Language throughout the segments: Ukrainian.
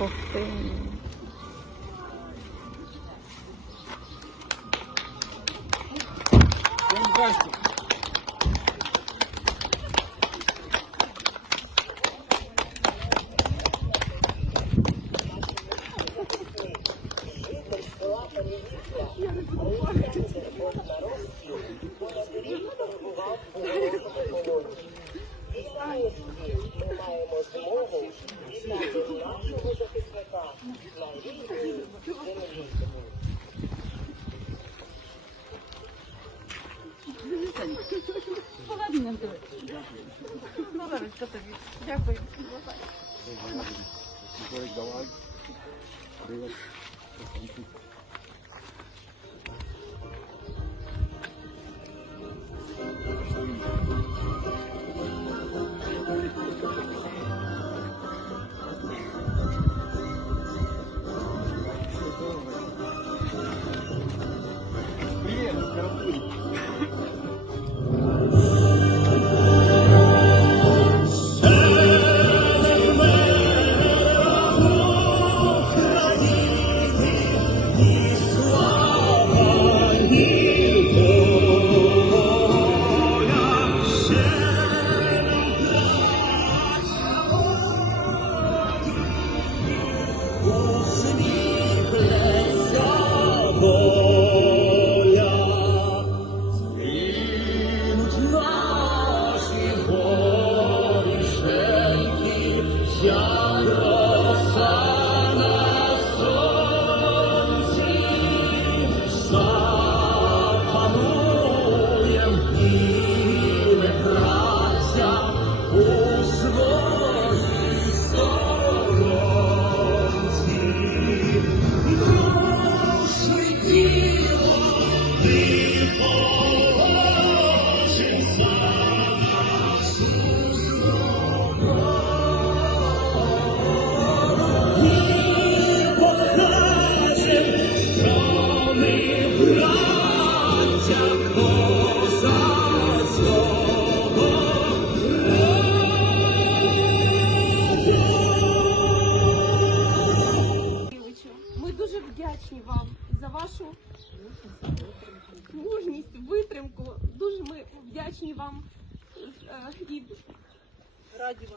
ковтині. Я не буду нарешті ми маємо змогу вітати нашого захисника на рідній землі. Поладним тобі. Дякую. Привет. Oh, Thank. Вдячні вам за вашу мужність, витримку. Дуже ми вдячні вам е, і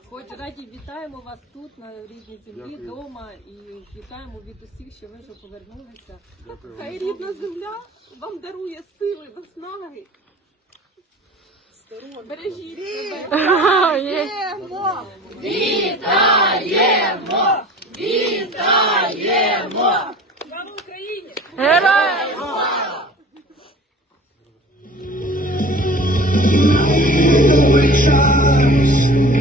Хоч раді вітаємо вас тут на рідній землі, вдома, і вітаємо від усіх, що ви вже повернулися. хай рідна земля вам дарує сили, наснаги. Бережіть себе. Є. Вітаємо! Heróis fora! Heróis!